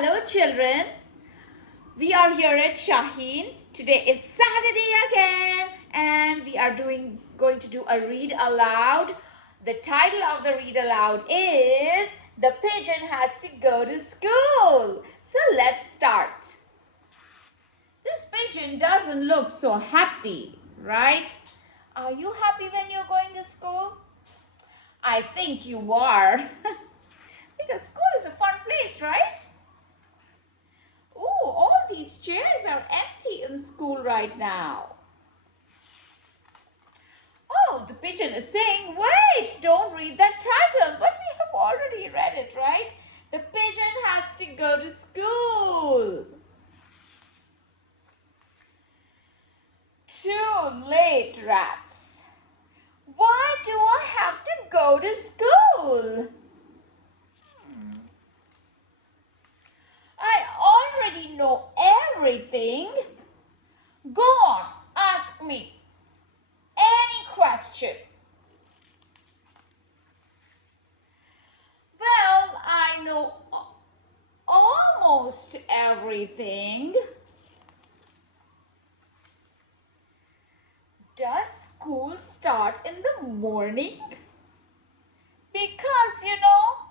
Hello children, we are here at Shaheen. Today is Saturday again and we are going to do a read aloud. The title of the read aloud is The Pigeon Has to Go to School. So let's start. This pigeon doesn't look so happy, right? Are you happy when you're going to school? I think you are. Because school is a fun place, right? Oh, all these chairs are empty in school right now. Oh, the pigeon is saying, wait, don't read that title. But we have already read it, right? The pigeon has to go to school. Too late, rats. Why do I have to go to school? I already know everything. Go on, ask me any question. Well, I know almost everything. Does school start in the morning? Because you know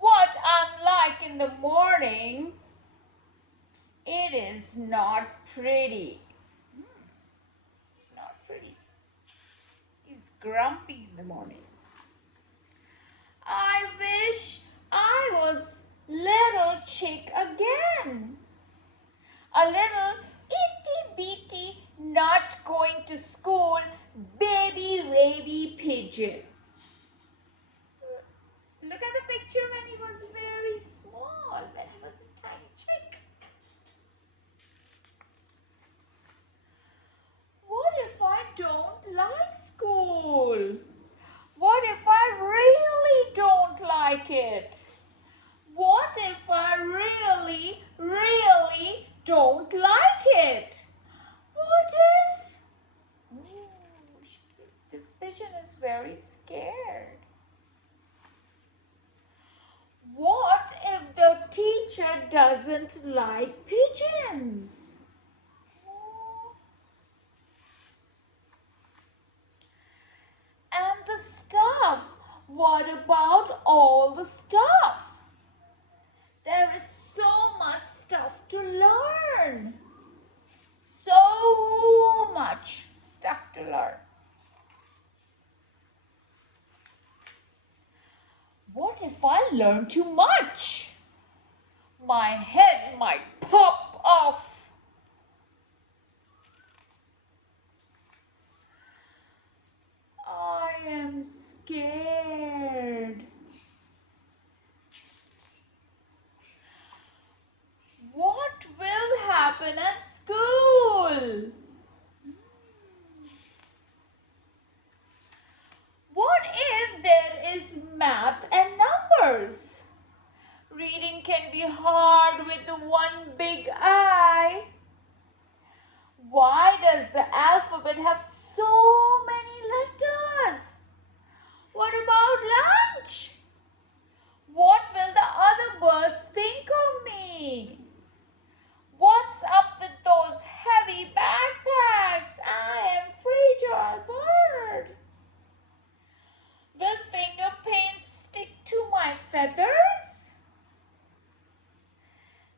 what I'm like in the morning, it is not pretty. It's not pretty. He's grumpy in the morning. I wish I was little chick again. A little itty bitty, not going to school, baby pigeon. Look at the picture when he was very small, when he was a tiny chick. What if I don't like school? What if I really don't like it? What if I really don't like it? What if? Ooh, this pigeon is very scared. What if the teacher doesn't like pigeons? And the stuff. What about all the stuff? There is so much stuff to learn. So much stuff to learn. What if I learn too much? My head might pop off. I am scared. What will happen at school? What if there is math and numbers? Reading can be hard with the one big I. Why does the alphabet have so many letters? What about lunch? What will the other birds think of me? What's up with those heavy backpacks? I am fragile bird. Will finger paints stick to my feathers?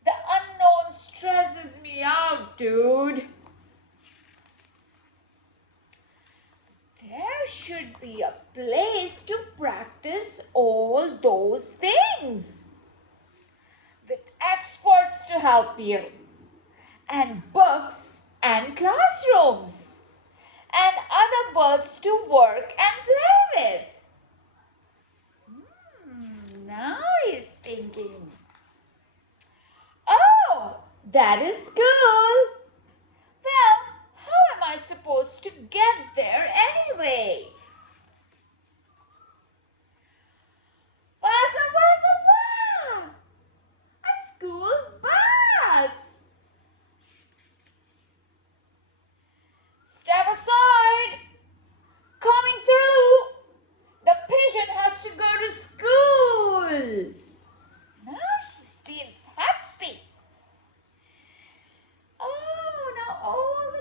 The unknown stresses me out, dude. There should be a place to practice all those things. With experts to help you. And books and classrooms. And other birds to work and play with. Now he's thinking. Oh, that is school. Well, how am I supposed to get there anyway? Wah! A school bus. Step aside. Coming through. The pigeon has to go to school. Now she seems happy.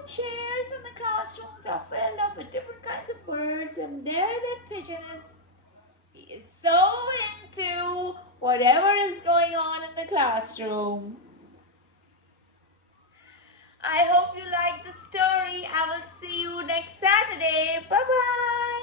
chairs in the classrooms are filled up with different kinds of birds, and there that pigeon is. He is so into whatever is going on in the classroom. I hope you like the story. I will see you next Saturday. Bye bye.